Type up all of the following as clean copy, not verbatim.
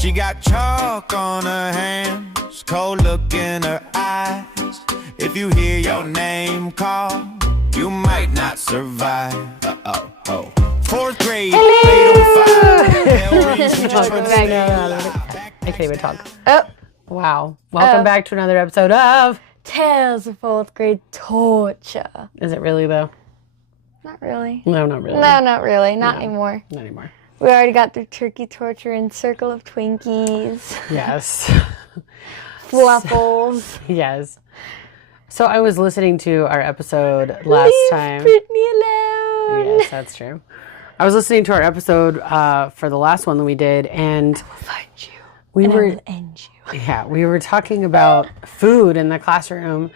She got chalk on her hands, cold look in her eyes. If you hear your name called, you might not survive. Oh. Fourth grade, I can't even talk. Oh. Wow. Welcome back to another episode of Tales of Fourth Grade Torture. Is it really, though? Not really. No, not really. No, not really. Not anymore. Not anymore. We already got through turkey torture and circle of Twinkies. Yes. Fluffles. Yes. So I was listening to our episode last time. Leave Britney alone. Yes, that's true. I was listening to our episode for the last one that we did, and I will find you. I will end you. Yeah, we were talking about food in the classroom.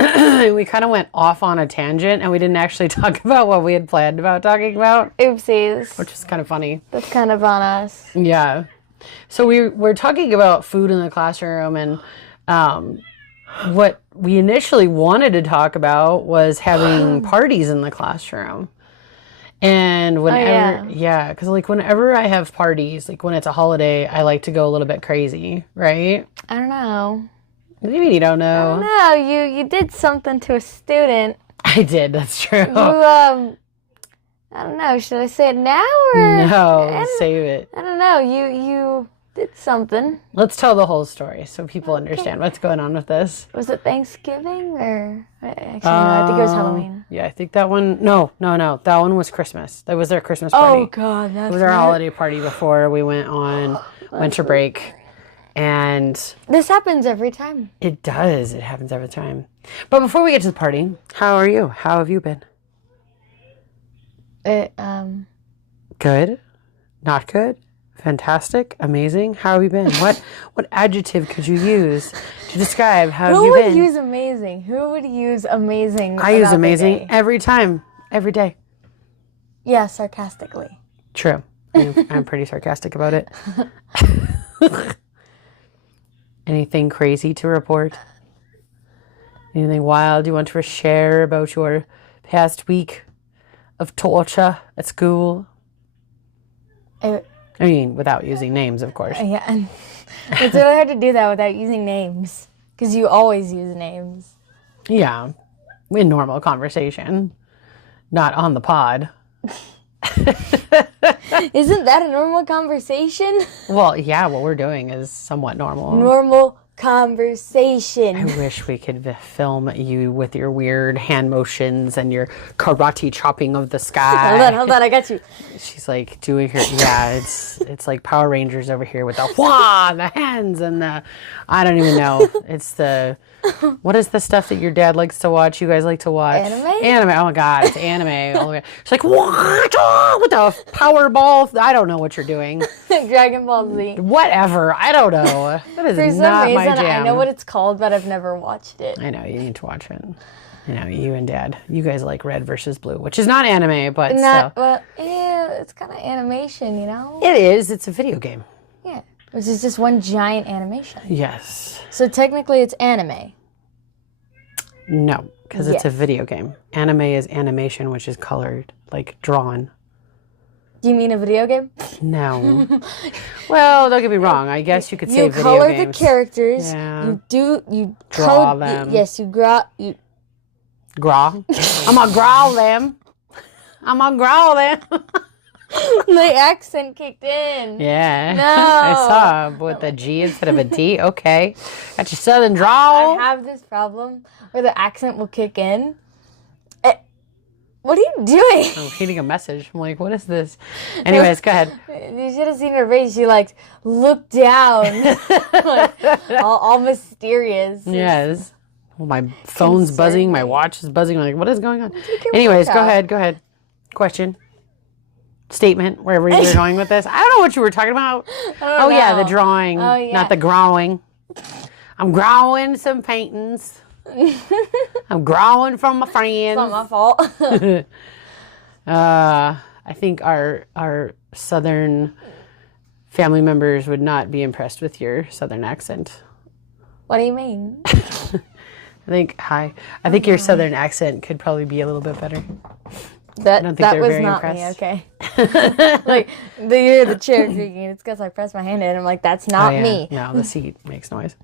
We kind of went off on a tangent, and we didn't actually talk about what we had planned about talking about. Oopsies. Which is kind of funny. That's kind of on us. Yeah. So we're talking about food in the classroom, and what we initially wanted to talk about was having parties in the classroom. And whenever, because like whenever I have parties, like when it's a holiday, I like to go a little bit crazy, right? I don't know. What do you mean you don't know? I don't know. You did something to a student. I did, that's true. You, I don't know. Should I say it now or? No, save it. I don't know. You did something. Let's tell the whole story so people understand what's going on with this. Was it Thanksgiving or? Actually, no, I think it was Halloween. Yeah, I think that one. No. That one was Christmas. That was their Christmas party. Oh God, that's. It was our holiday party before we went on winter break. And this happens every time. It does. It happens every time. But before we get to the party, how are you? How have you been? Good? Not good? Fantastic? Amazing? How have you been? What adjective could you use to describe how have you been? Who would use amazing? Who would use amazing? I use amazing every time. Every day. Yeah, sarcastically. True. I'm pretty sarcastic about it. Anything crazy to report? Anything wild you want to share about your past week of torture at school? I mean, without using names, of course. Yeah, and it's really hard to do that without using names, because you always use names. Yeah, in normal conversation, not on the pod. Isn't that a normal conversation? Well, yeah, what we're doing is somewhat normal. Normal conversation. I wish we could film you with your weird hand motions and your karate chopping of the sky. Hold on, I got you. She's like doing her, it's like Power Rangers over here with the wah, the hands and the, I don't even know. It's the, what is the stuff that your dad likes to watch? You guys like to watch? Anime. Oh my God, it's anime. All the way. She's like, what? Oh, with the power ball. I don't know what you're doing. Dragon Ball Z. Whatever. I don't know. That is not my jam. I know what it's called, but I've never watched it. I know, you need to watch it. You know, you and Dad. You guys like Red versus Blue, which is not anime, but still. Well, yeah, it's kind of animation, you know? It is. It's a video game. Yeah. Which is just one giant animation. Yes. So technically it's anime. No, because it's a video game. Anime is animation, which is colored, like drawn. Do you mean a video game? No. Well, don't get me wrong. I guess you could say video games. You color the characters. Yeah. You draw them. Yes, you draw. Graw? I'm gonna growl them. The accent kicked in. Yeah. No. I saw with a G instead of a D. Okay. Got your southern drawl. I have this problem where the accent will kick in. What are you doing? I'm reading a message. I'm like, what is this? Anyways, go ahead. You should have seen her face. She like looked down, like, all mysterious. Yes. Well, my phone's buzzing. My watch is buzzing. I'm like, what is going on? Anyways, go ahead. Question. Statement. Wherever you're going with this. I don't know what you were talking about. Oh yeah, the drawing, yeah. not the growing. I'm growing some paintings. I'm growing from my friends. It's not my fault. I think our southern family members would not be impressed with your southern accent. What do you mean? I think your southern accent could probably be a little bit better. That don't think that they're was very not impressed. me. Okay. Like the chair creaking. It's because I pressed my hand in. I'm like, that's not Oh, yeah. me. No, the seat makes noise.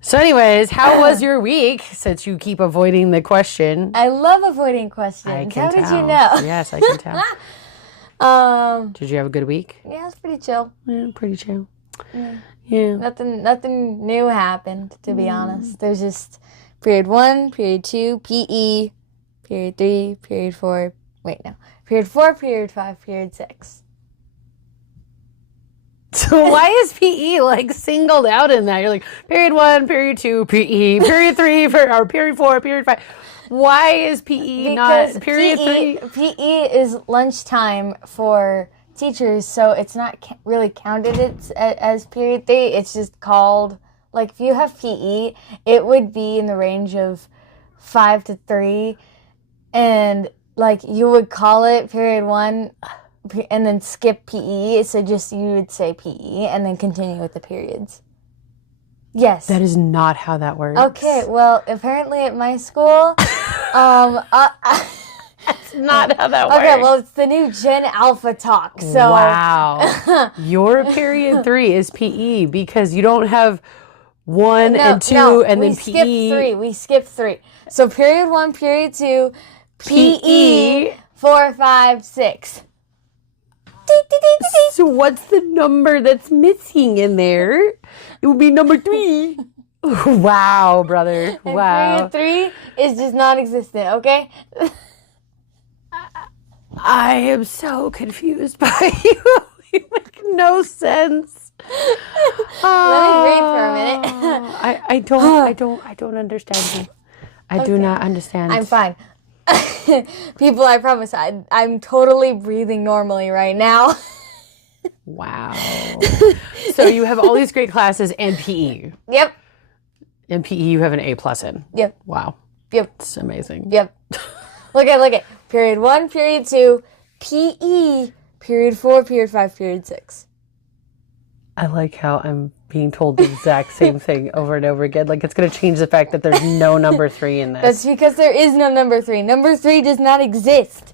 So anyways, how was your week, since you keep avoiding the question? I love avoiding questions. I can How tell. did you know? Yes, I can tell. Did you have a good week? Yeah, it's pretty chill. Yeah, pretty chill. Yeah. Nothing new happened, to be honest. There's just period 1, period 2, PE, period 3, period 4. Wait, no. Period 4, period 5, period 6. So why is PE like singled out in that? You're like period 1, period 2, PE, period 3, or period 4, period 5. Why is PE not period 3? PE is lunchtime for teachers, so it's not really counted as period 3. It's just called, like, if you have PE, it would be in the range of 5 to 3, and like you would call it period 1 and then skip PE, so just you would say PE and then continue with the periods. Yes. That is not how that works. Okay, well, apparently at my school, That's not how that works. okay, well, it's the new Gen Alpha talk, so. Wow. Your period 3 is PE because you don't have 1 and 2 and then PE. We skipped 3. So period 1, period 2, PE, PE. 4, 5, 6. So what's the number that's missing in there? It would be number 3. Wow, brother. And Wow. period 3 is just non-existent, okay? I am so confused by you. You make no sense. Let me breathe for a minute. I don't understand you. I do not understand. I'm fine. People, I promise, I'm totally breathing normally right now. Wow. So you have all these great classes and PE. Yep. And PE you have an A+ in. Yep. Wow. Yep. It's amazing. Yep. Look at. Period 1, period 2, PE, period 4, period 5, period 6. I like how I'm being told the exact same thing over and over again. Like, it's going to change the fact that there's no number 3 in this. That's because there is no number 3. Number 3 does not exist.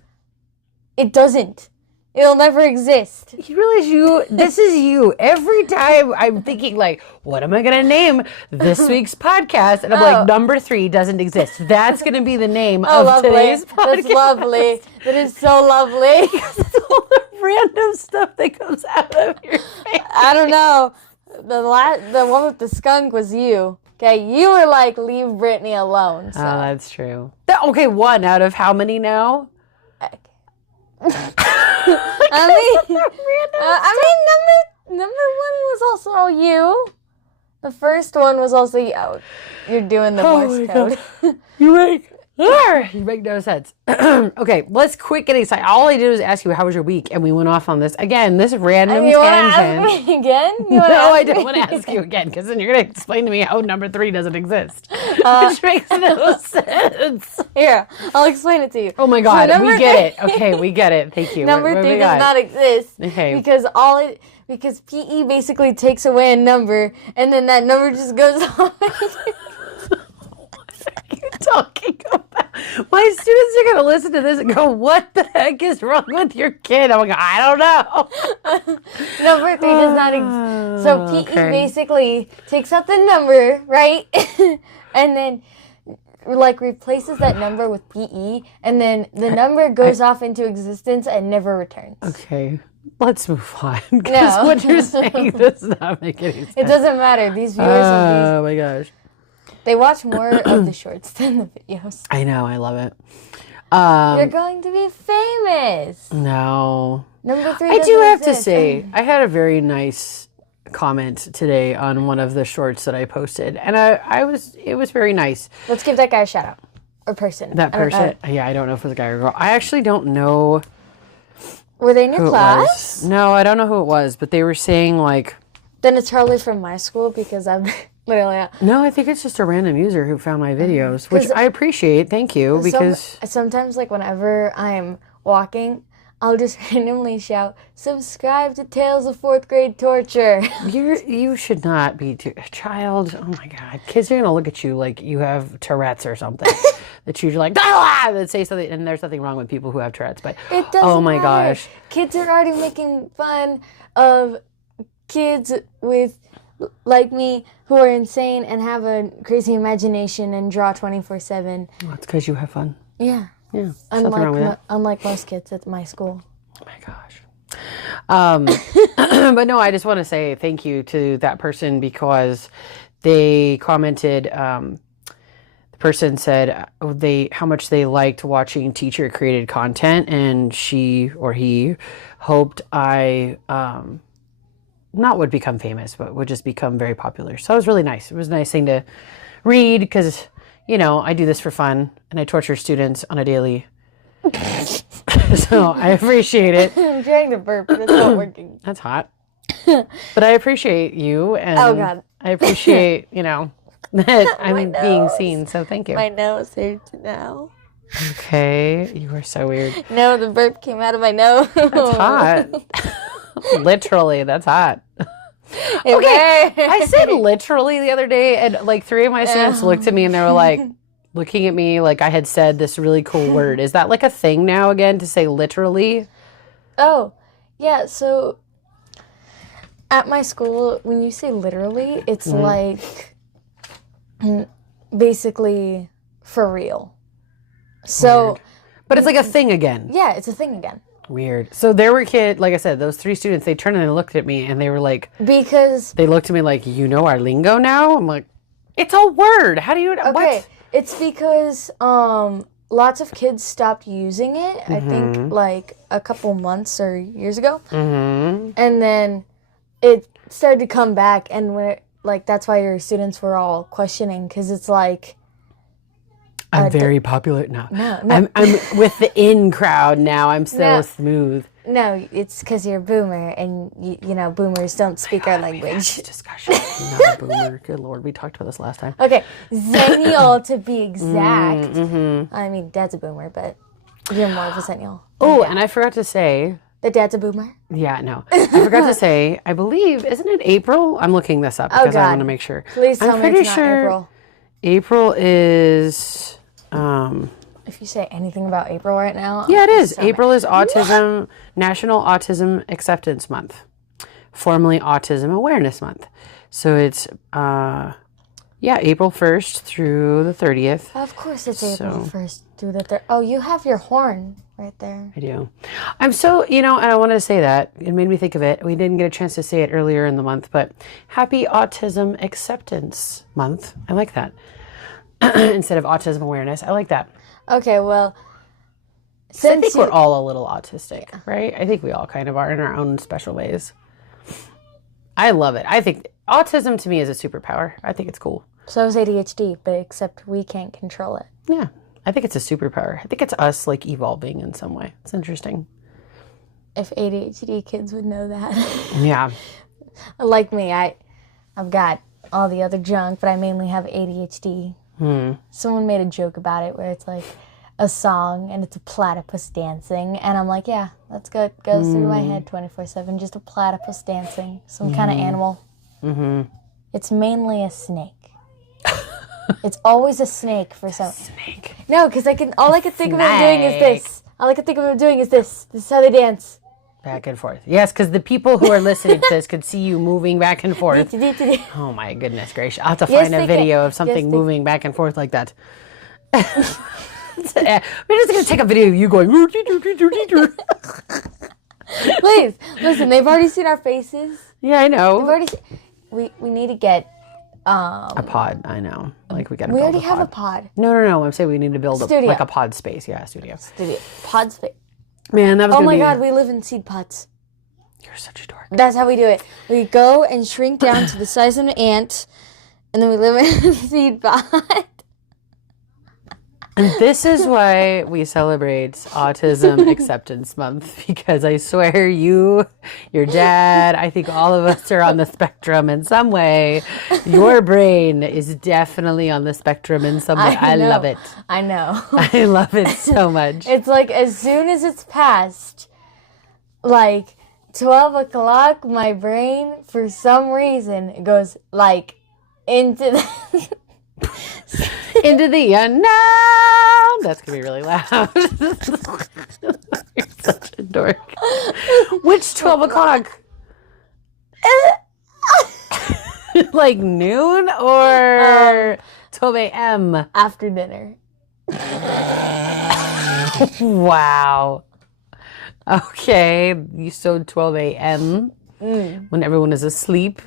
It doesn't. It'll never exist. You realize this is you. Every time I'm thinking, like, what am I going to name this week's podcast? And I'm like, number 3 doesn't exist. That's going to be the name of lovely. today's podcast. That's lovely. That is so lovely. It's all the random stuff that comes out of your face. I don't know. The one with the skunk was you. Okay, you were like, leave Brittany alone. So. Oh, that's true. Okay, 1 out of how many now? Number 1 was also you. The first one was also you. Oh, you're doing the Morse code. You make no sense. Okay, let's quit getting excited. All I did was ask you, how was your week? And we went off on this. Again, this random You want to tangent. ask me again? No, I don't want to ask you again, because then you're going to explain to me how number 3 doesn't exist. Which makes no sense. Here, I'll explain it to you. Oh my God, So we get it. Okay, we get it. Thank you. Number What 3 we does got? not exist. Okay. Because PE basically takes away a number, and then that number just goes on. What are you talking about? My students are going to listen to this and go, what the heck is wrong with your kid? I'm like, I don't know. Number 3 does not exist. So PE okay. basically takes out the number, right? And then like replaces that number with PE, and then the number goes off into existence and never returns. Okay. Let's move on. Because No. what you're saying does not make any sense. It doesn't matter. These viewers Oh my gosh. they watch more of the shorts than the videos. I know. I love it. You're going to be famous. No. Number 3 I doesn't do have to exist. say, I had a very nice comment today on one of the shorts that I posted. And it was very nice. Let's give that guy a shout out. Or person. That person. Yeah, I don't know if it was a guy or a girl. I actually don't know Were they in your who it class? was. No, I don't know who it was, but they were saying like, Then it's probably from my school because I'm literally. no, I think it's just a random user who found my videos, which I appreciate. Thank you, because Sometimes, like, whenever I'm walking, I'll just randomly shout, "Subscribe to Tales of Fourth Grade Torture." You should not be too child. Oh my God, kids are gonna look at you like you have Tourette's or something. That you're like that say something, and there's nothing wrong with people who have Tourette's, but It doesn't oh my matter. gosh, Kids are already making fun of kids with like me who are insane and have a crazy imagination and draw 24/7. well, it's because you have fun. Yeah. Yeah, there's nothing wrong with that. Unlike most kids at my school. Oh my gosh. But no, I just want to say thank you to that person because they commented. The person said how much they liked watching teacher created content, and she or he hoped I not would become famous, but would just become very popular. So it was really nice. It was a nice thing to read because, you know, I do this for fun and I torture students on a daily. So I appreciate it. I'm trying to burp, but it's not working. That's hot. But I appreciate you, and Oh, God. I appreciate, you know, that I'm being seen. So thank you. My nose hurts now. Okay, you are so weird. No, the burp came out of my nose. That's hot. Literally, that's hot. Okay. I said literally the other day, and like 3 of my students looked at me and they were like, looking at me like I had said this really cool word. Is that like a thing now again to say literally? Oh, yeah. So at my school, when you say literally, it's like basically for real. So, Weird. But it's like a thing again. yeah, it's a thing again. Weird. So there were kids, like I said, those 3 students, they turned and they looked at me and they were like, Because, they looked at me like, you know our lingo now? I'm like, it's a word. How do you, okay, what? it's because lots of kids stopped using it, I think like a couple months or years ago. Mm-hmm. And then it started to come back, and like that's why your students were all questioning, because it's like, I'm very popular now. No. I'm with the in crowd now. I'm so No. smooth. no, it's because you're a boomer, and you know boomers don't speak our We've had language. this discussion. I'm not a boomer. Good Lord. We talked about this last time. Okay, Zennial to be exact. Mm-hmm. I mean, Dad's a boomer, but you're more of a Zennial. Oh, and I forgot to say, The Dad's a boomer? yeah, no. I forgot to say, I believe, isn't it April? I'm looking this up because I God. want to make sure. Please tell I'm me pretty it's not sure April. April is, If you say anything about April right now. yeah, it is. tell me. April is National Autism Acceptance Month, formerly Autism Awareness Month. So it's, April 1st through the 30th. Of course it's April So- 1st through the 3rd. Oh, you have your horn right there. I do. I'm so, and I wanted to say that. It made me think of it. We didn't get a chance to say it earlier in the month, but Happy Autism Acceptance Month. I like that. Instead of Autism Awareness. I like that. Okay, well, I since think you, we're all a little autistic, right? I think we all kind of are in our own special ways. I love it. I think autism to me is a superpower. I think it's cool. so is ADHD, but except we can't control it. Yeah. I think it's a superpower. I think it's us like evolving in some way. It's interesting. If ADHD kids would know that. Yeah. Like me, I've got all the other junk, but I mainly have ADHD. Someone made a joke about it where it's like a song and it's a platypus dancing, and I'm like, yeah, that's good. Goes through my head 24/7, just a platypus dancing, some kind of animal. It's mainly a snake. It's always a snake for some. Snake. No, because all I can think of them doing is this. All I can think of them doing is this. This is how they dance. Back and forth. Yes, because the people who are listening to this could see you moving back and forth. Oh my goodness gracious. I'll have to Yes, find a they video can. of something Yes, they- moving back and forth like that. We're just going to take a video of you going. Please, listen, they've already seen our faces. Yeah, I They've know. already we need to get, A pod, I know. Like we got to we build already a have a pod. pod. No. I'm saying we need to build Studio. like a pod space. Yeah, studio. Studio. Pod space. Man, that was Oh gonna my be... God, we live in seed pods. You're such a dork. That's how we do it. We go and shrink down to the size of an ant, and then we live in a seed pod. And this is why we celebrate Autism Acceptance Month, because I swear you, your dad, I think all of us are on the spectrum in some way. Your brain is definitely on the spectrum in some way. I love it. I know. I love it so much. It's like as soon as it's past like 12 o'clock, my brain, for some reason, goes like into the... Into the unknown. That's going to be really loud. You're such a dork. Which 12 o'clock? Like noon or 12 a.m.? After dinner. Wow. Okay. You sewed 12 a.m. when everyone is asleep.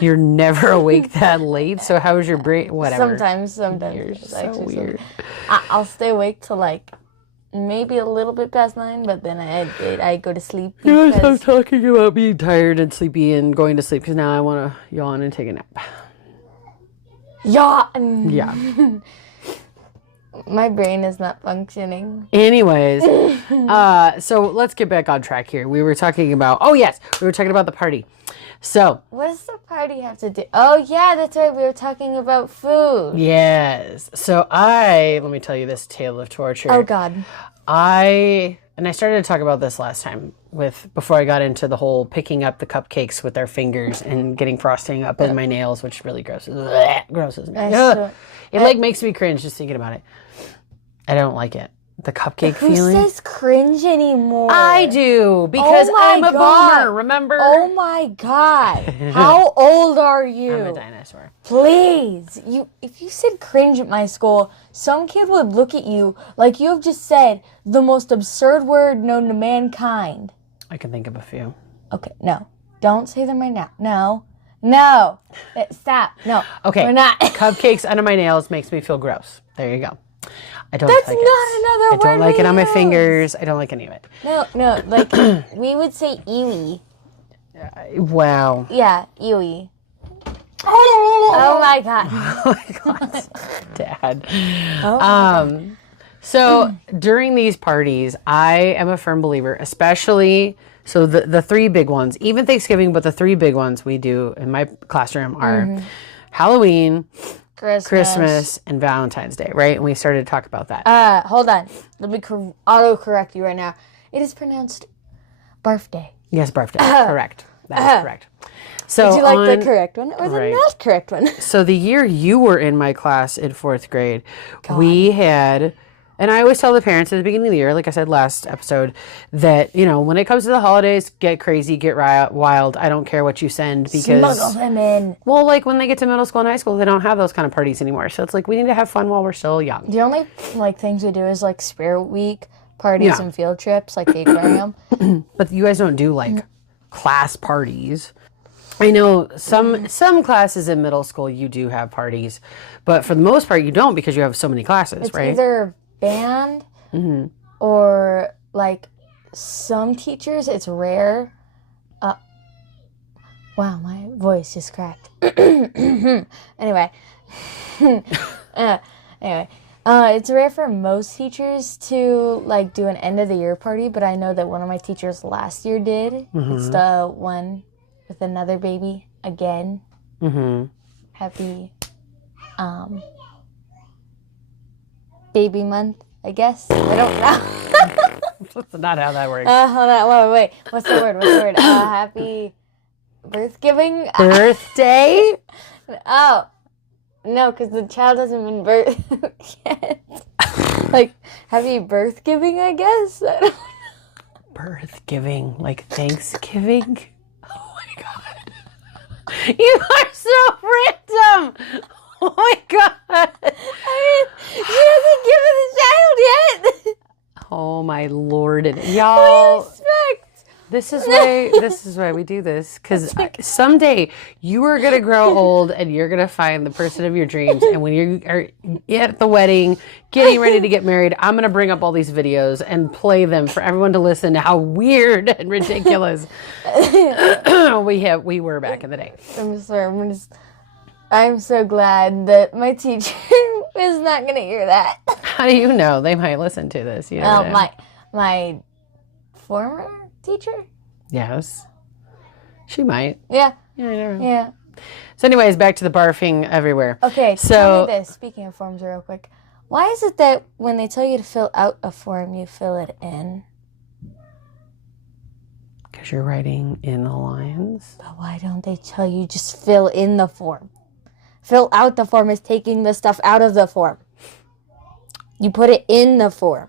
You're never awake that late, so how is your brain? Whatever. Sometimes. You're It's so actually weird. I'll stay awake till like maybe a little bit past 9, but then I go to sleep. Yes, I'm Because talking about being tired and sleepy and going to sleep because now I want to yawn and take a nap. yeah, my brain is not functioning. Anyways, so let's get back on track here. We were talking about, the party. So, What does the party have to do? Oh yeah, that's right. We were talking about food. yes. So let me tell you this tale of torture. Oh God. I started to talk about this last time before I got into the whole picking up the cupcakes with our fingers and getting frosting up in my nails, which really grosses me. Ugh. It like makes me cringe just thinking about it. I don't like it. The cupcake Who feeling. says cringe anymore? I do because Oh my I'm a God. boomer, remember? Oh my God. How old are you? I'm a dinosaur. Please. If you said cringe at my school, some kid would look at you like you have just said the most absurd word known to mankind. I can think of a few. Okay, no. Don't say them right now. No. Stop. No. Okay. We're not. Cupcakes under my nails makes me feel gross. There you go. I don't That's like not it. another I word don't like we it on my use. fingers. I don't like any of it. No. Like, we would say ewy. Wow. Yeah, ewy. Oh my God. Oh my God, Dad. So during these parties, I am a firm believer, especially the three big ones, even Thanksgiving, but the three big ones we do in my classroom are Halloween, Christmas, and Valentine's Day, right? And we started to talk about that. Hold on. Let me auto-correct you right now. It is pronounced birthday. Yes, birthday. Correct. That is correct. So Would you like the correct one or the right. not correct one? So the year you were in my class in 4th grade, we had, and I always tell the parents at the beginning of the year, like I said last episode, that, when it comes to the holidays, get crazy, get wild. I don't care what you send because, Smuggle them in. well, like when they get to middle school and high school, they don't have those kind of parties anymore. So it's like we need to have fun while we're still young. The only things we do is Spirit Week parties and field trips, like the aquarium. But you guys don't do class parties. I know some classes in middle school you do have parties, but for the most part you don't because you have so many classes, It's right? either band or some teachers. It's rare. Wow, my voice just cracked. Anyway. It's rare for most teachers to do an end of the year party, but I know that one of my teachers last year did. It's the one with another baby again. Happy baby month, I guess. I don't know. That's not how that works. Hold on, wait. What's the word? Happy birth giving? Birthday? Oh. No, because the child hasn't been birthed yet. Happy birth giving, I guess? I don't know. Birth giving, like Thanksgiving? Oh my God. You are so random. Oh my God. She hasn't given the child yet. Oh my Lord. And y'all. What do you expect? This is why we do this, because someday you are going to grow old and you're going to find the person of your dreams. And when you are at the wedding, getting ready to get married, I'm going to bring up all these videos and play them for everyone to listen to how weird and ridiculous we were back in the day. I'm sorry. I'm so glad that my teacher is not going to hear that. How do you know? They might listen to this. You never know. My former teacher? Yes. She might. Yeah. Yeah, I never know. Yeah. So anyways, back to the barfing everywhere. Okay, so tell me this. Speaking of forms real quick. Why is it that when they tell you to fill out a form, you fill it in? Because you're writing in the lines. But why don't they tell you just fill in the form? Fill out the form is taking the stuff out of the form. You put it in the form.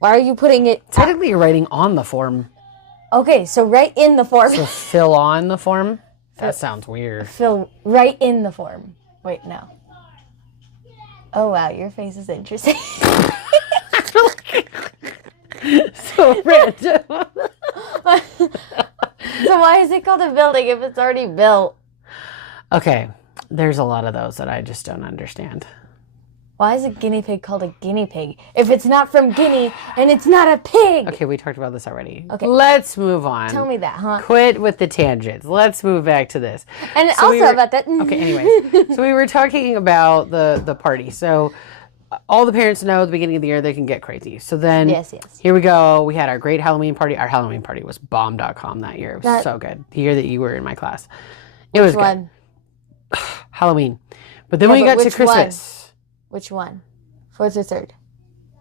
Why are you putting it... Technically, you're writing on the form. Okay, so write in the form. So fill on the form? That sounds weird. Fill right in the form. Wait, no. Oh, wow, your face is interesting. So random. So why is it called a building if it's already built? Okay, there's a lot of those that I just don't understand. Why is a guinea pig called a guinea pig if it's not from Guinea and it's not a pig? Okay, we talked about this already. Okay. Let's move on. Tell me that, huh? Quit with the tangents. Let's move back to this. And So we also were- about that. Okay, anyways. So we were talking about the party. So all the parents know at the beginning of the year they can get crazy. So then Yes. here we go. We had our great Halloween party. Our Halloween party was bomb.com that year. It was so good. The year that you were in my class. It was Which good. one? Halloween. But then Yeah, we but got to which Christmas. Which one? Fourth or third?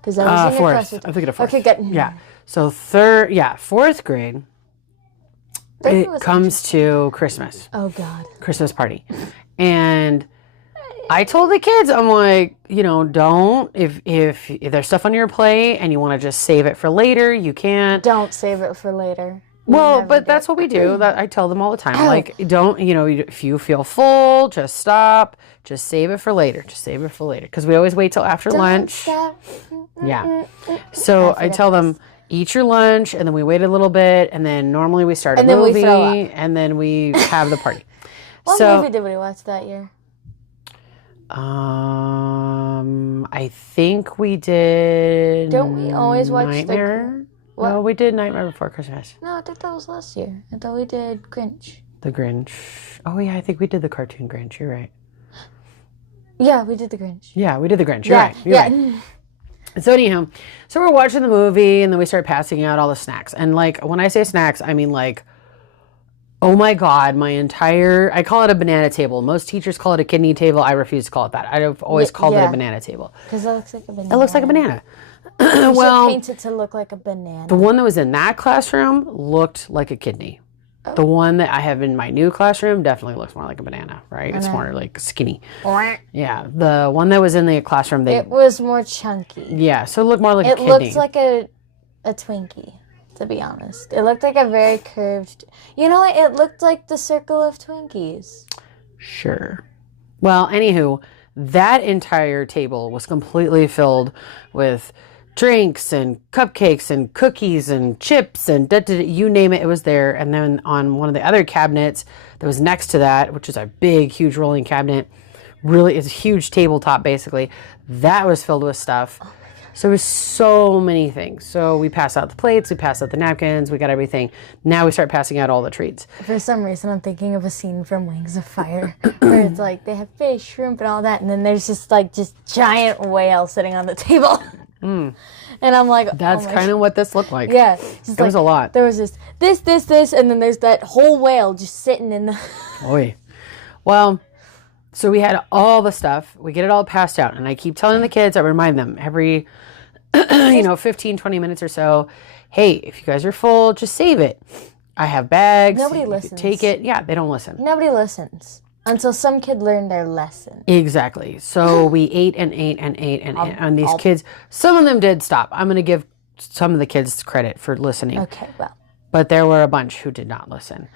Because I was in your class Fourth. with... I'm thinking of fourth. Okay, good. Yeah. So fourth grade. Third It was- comes to Christmas. Oh, God. Christmas party. And I told the kids, I'm like, don't, if there's stuff on your plate and you want to just save it for later, you can't. Don't save it for later. Well, Never but do. that's what we do. That I tell them all the time. Like, don't, if you feel full, just stop. Just save it for later. Just save it for later. Because we always wait till after Don't lunch. stop. Yeah. So I tell them, eat your lunch, and then we wait a little bit, and then normally we start a And then we movie, throw up. and then we have the party. What movie did we watch that year? I think we did. Don't we always watch Nightmare? What? No, we did Nightmare Before Christmas. No, I think that was last year. I thought we did Grinch. The Grinch. Oh yeah, I think we did the cartoon Grinch. You're right. Yeah, we did the Grinch. Yeah, we did the Grinch. You're right. You're right. So anyhow, so we're watching the movie, and then we start passing out all the snacks. And like when I say snacks, I mean like, oh my God, I call it a banana table. Most teachers call it a kidney table. I refuse to call it that. I've always called it a banana table. Because it looks like a banana. It looks like a banana. You should Well, paint it to look like a banana. the one that was in that classroom looked like a kidney. The one that I have in my new classroom definitely looks more like a banana, right? It's more like skinny. Yeah, the one that was in the classroom, It was more chunky. yeah, so it looked more like a It kidney. looked like a Twinkie, to be honest. It looked like a very curved... You know what? It looked like the circle of Twinkies. Sure. Well, anywho, that entire table was completely filled with drinks and cupcakes and cookies and chips and you name it, it was there. And then on one of the other cabinets that was next to that, which is a big, huge rolling cabinet, really is a huge tabletop basically, that was filled with stuff. So there was so many things. So we passed out the plates, we passed out the napkins, we got everything. Now we start passing out all the treats. For some reason, I'm thinking of a scene from Wings of Fire where it's like they have fish, shrimp, and all that, and then there's just giant whale sitting on the table. And I'm like, That's kind of what this looked like. Yeah. It was a lot. There was this, and then there's that whole whale just sitting in the... Oy. Well, so we had all the stuff. We get it all passed out. And I keep telling the kids, I remind them every, 15, 20 minutes or so, hey, if you guys are full, just save it. I have bags. Nobody You can listens. Take it. Yeah, they don't listen. Nobody listens until some kid learned their lesson. Exactly. So we ate and ate and ate and ate. And these kids, some of them did stop. I'm going to give some of the kids credit for listening. Okay, well. But there were a bunch who did not listen.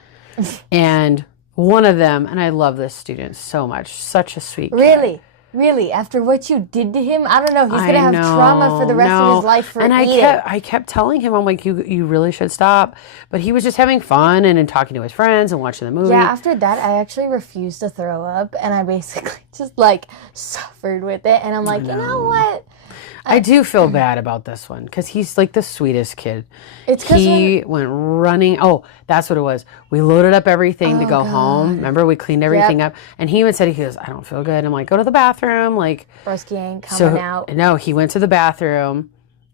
And one of them, and I love this student so much, such a sweet kid. Really, after what you did to him, I don't know. He's gonna have trauma for the rest of his life for and eating. I kept telling him, I'm like, you really should stop. But he was just having fun and talking to his friends and watching the movie. Yeah, after that, I actually refused to throw up, and I basically just suffered with it. And I'm like, you know what? I do feel bad about this one because he's like the sweetest kid. It's 'cause he went running. Oh, that's what it was. We loaded up everything to go home. Remember, we cleaned everything up, and he even said, he goes, I don't feel good. I'm like, go to the bathroom. Like, Broski ain't coming out. No, he went to the bathroom,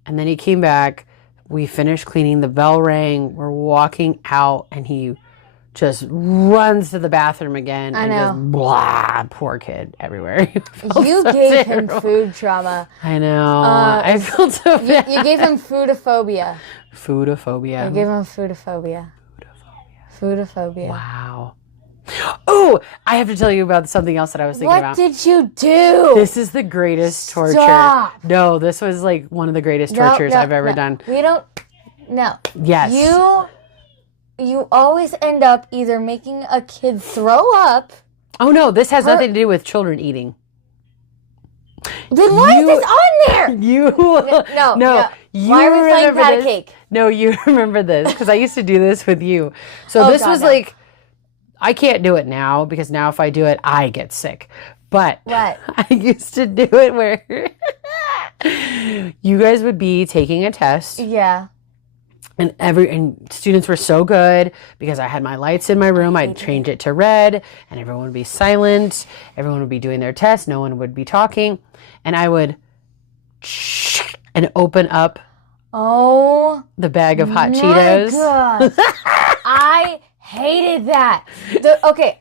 and then he came back. We finished cleaning. The bell rang. We're walking out, and he just runs to the bathroom again. I and know. just blah, poor kid everywhere. He felt You so gave him terrible. food trauma. I know. I felt so bad. You gave him foodophobia. Foodophobia. I gave him foodophobia. Foodophobia. Wow. Oh, I have to tell you about something else that I was thinking about. What did you do? This is the greatest torture. Stop. No, this was like one of the greatest tortures I've ever done. We don't. No. Yes. You always end up either making a kid throw up. Oh no, this has nothing to do with children eating. Then why is this on there? No. Why are we playing patty cake? No, you remember this because I used to do this with you. So this was like, I can't do it now because now if I do it, I get sick. But what? I used to do it where you guys would be taking a test. Yeah. And students were so good because I had my lights in my room. I'd change it to red and everyone would be silent. Everyone would be doing their test. No one would be talking. And I would and open up the bag of hot Cheetos. God. I hated that.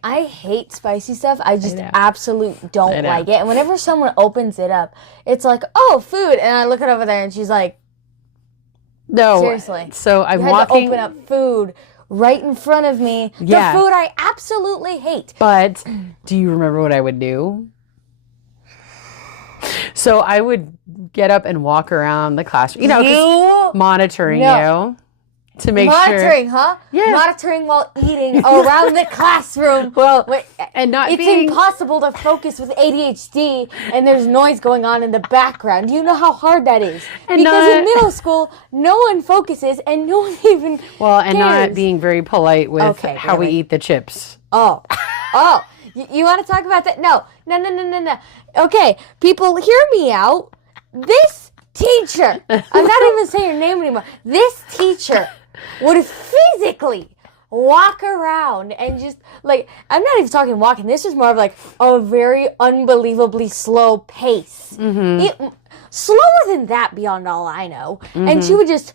I hate spicy stuff. I just absolutely don't like it. And whenever someone opens it up, it's like, oh, food. And I look it over there and she's like, no. Seriously. So I'm you had walking. to open up food right in front of me. Yeah. The food I absolutely hate. But do you remember what I would do? So I would get up and walk around the classroom, monitoring you to make sure. Monitoring, huh? Yeah. Monitoring while eating around the classroom. Well, and not it's being... impossible to focus with ADHD and there's noise going on in the background. Do you know how hard that is? Because in middle school, no one focuses and no one even cares. Not being very polite with how we eat the chips. Oh. You want to talk about that? No. Okay, people, hear me out. This teacher, I'm not even saying her name anymore. This teacher would physically walk around and just, like, I'm not even talking walking. This is more of like a very unbelievably slow pace. Mm-hmm. Slower than that, beyond all I know. Mm-hmm. And she would just...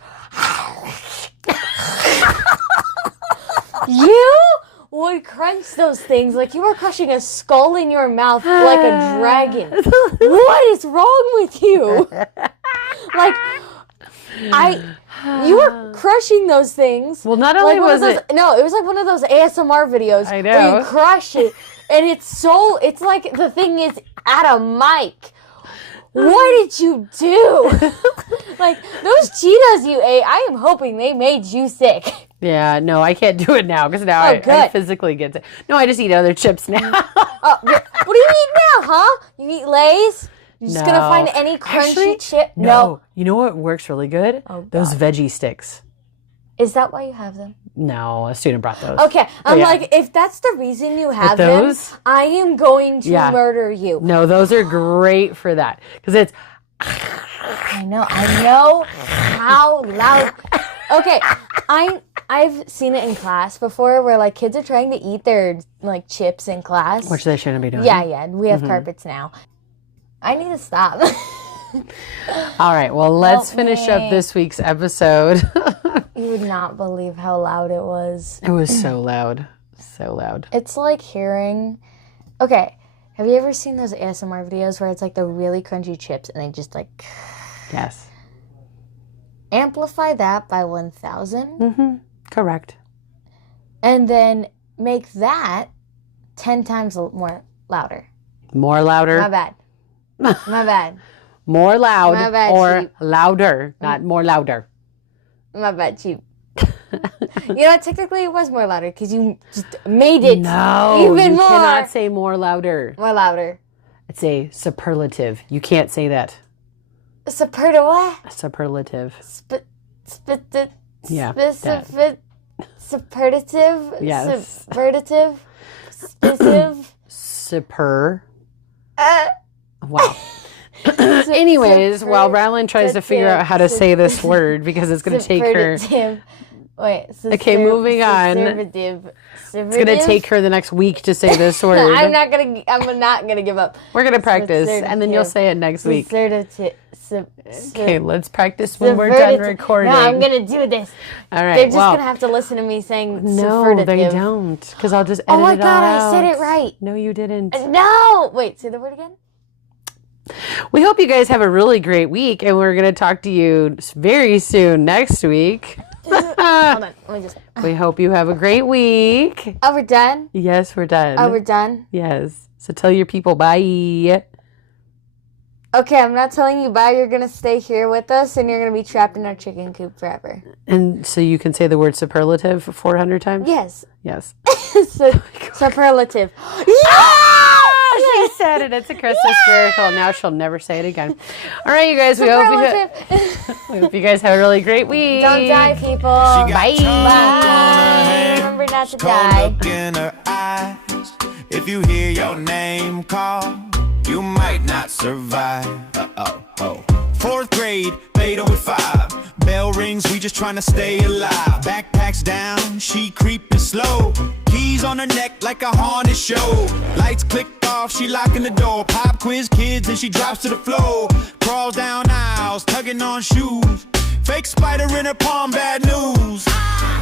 You would crunch those things like you were crushing a skull in your mouth like a dragon. What is wrong with you? You were crushing those things. Well, not only was it... No, it was like one of those ASMR videos where you crush it, and it's like the thing is at a mic. What did you do? Like, those Cheetos you ate, I am hoping they made you sick. Yeah, no, I can't do it now because now I physically get sick. No, I just eat other chips now. What do you eat now, huh? You eat Lay's? You're just going to find any crunchy chip? No. You know what works really good? Those veggie sticks. Is that why you have them? No, a student brought those. Okay, I'm like, if that's the reason you have them, I am going to murder you. No, those are great for that because it's... I know how loud. Okay, I've seen it in class before where like kids are trying to eat their like chips in class, which they shouldn't be doing. Yeah, we have carpets now. I need to stop. All right, well, let's finish up this week's episode. You would not believe how loud it was. It was so loud. So loud. It's like hearing... Okay, have you ever seen those ASMR videos where it's like the really crunchy chips and they just like... Yes. Amplify that by 1,000. Mm-hmm. Correct. And then make that 10 times more louder. More louder? My bad. More loud. My bad, or cheap. Louder, not more louder. My bad, cheap. You know, technically it was more louder because you just made it even more. You cannot say more louder. More louder. It's a superlative. You can't say that. What? Superlative. Yeah. Superlative? Yes. Superlative? Super. Wow. Anyways, while Rylan tries to figure out how to say this word because it's going to take her... Wait. Okay, moving on. It's going to take her the next week to say this word. I'm not gonna give up. We're going to practice, and then you'll say it next week. Okay, let's practice when we're done recording. No, I'm going to do this. All right, They're just going to have to listen to me saying no, they don't, because I'll just edit it out. Oh my God, I said it right. No, you didn't. No! Wait, say the word again. We hope you guys have a really great week, and we're going to talk to you very soon next week. Hold on, let me just. We hope you have a great week. Oh, we're done? Yes, we're done. Oh, we're done? Yes. So tell your people bye. Okay, I'm not telling you bye. You're going to stay here with us, and you're going to be trapped in our chicken coop forever. And so you can say the word superlative 400 times? Yes. Yes. Superlative. She said it. It's a Christmas miracle. Now she'll never say it again. All right, you guys. We hope you guys have a really great week. Don't die, people. Bye. Bye. Remember not to die. Look in her eyes. If you hear your name called, you might not survive. Fourth grade, Beto with 5. Bell rings, we just trying to stay alive. Backpacks down, she creeping slow. Keys on her neck like a haunted show. Lights click off, she locking the door. Pop quiz kids and she drops to the floor. Crawls down aisles, tugging on shoes. Fake spider in her palm, bad news.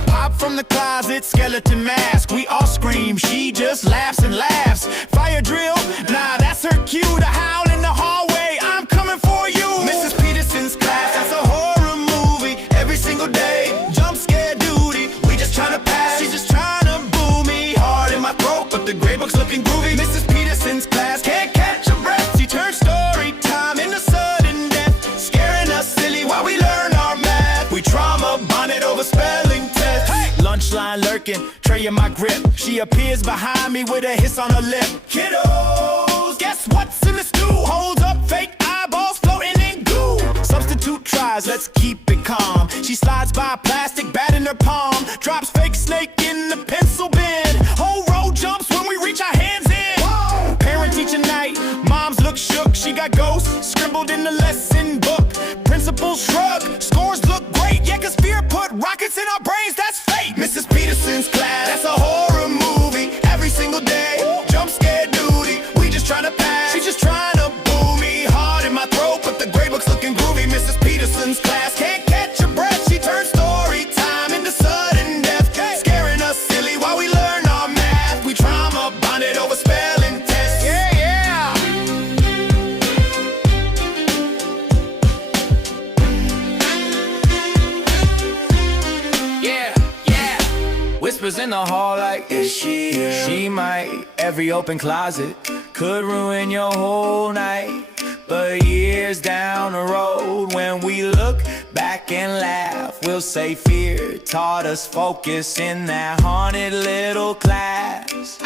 Pop from the closet, skeleton mask. We all scream, she just laughs and laughs. Fire drill, nah, that's her cue to howl in the hallway. I'm coming for you. Mrs. Peterson's class, that's a horror movie. Every single day, jump scare duty. We just trying to pass, she's just trying to boo me. Hard in my throat, but the gray book's looking groovy. Mrs. Peterson's class, can't catch a breath. She turns story time into sudden death. Scaring us silly while we learn our math. We trauma bonded over spelling tests. Lunch line lurking, tray in my grip. She appears behind me with a hiss on her lip. Kiddos, guess what's in the stew? Holds up fake eyeballs floating in goo. Substitute tries, let's keep it calm. She slides by plastic bat in her palm. Drops fake snake in the pencil bin. Whole row jumps when we reach our hands in. Whoa. Parent teacher night, moms look shook. She got ghosts scribbled in the lesson book. Principal shrug, scores look great. Yeah, cause fear put rockets in our brains, that's fate. Mrs. Peterson's class, that's a horror movie. Every single day, jump scare duty. We just trying to pass, she just trying to boo me. Hard in my throat, but the gray book's looking groovy. Mrs. Peterson's class, can't catch a breath. She turns story time into sudden death. Scaring us silly while we learn our math. We trauma bonded over spelling tests. Yeah, yeah. Yeah, yeah. Whispers in the hall like, is she here? She might. Every open closet could ruin your whole night. But years down the road, when we look back and laugh, we'll say fear taught us focus in that haunted little class.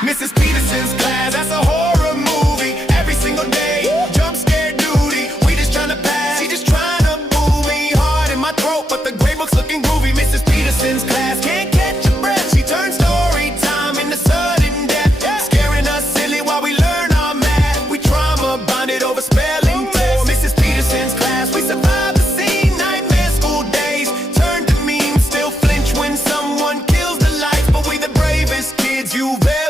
Mrs. Peterson's class, that's a horror movie. Every single day, jump scare duty. We just trying to pass, she just trying to boo me. Hard in my throat, but the gray book's looking groovy. Mrs. Peterson's class, can't catch a breath. She turns story time into sudden death. Scaring us silly while we learn our math. We trauma bonded over spelling tests. Mrs. Peterson's class, we survived the scene. Nightmare school days turn to memes. Still flinch when someone kills the lights, but we the bravest kids you've ever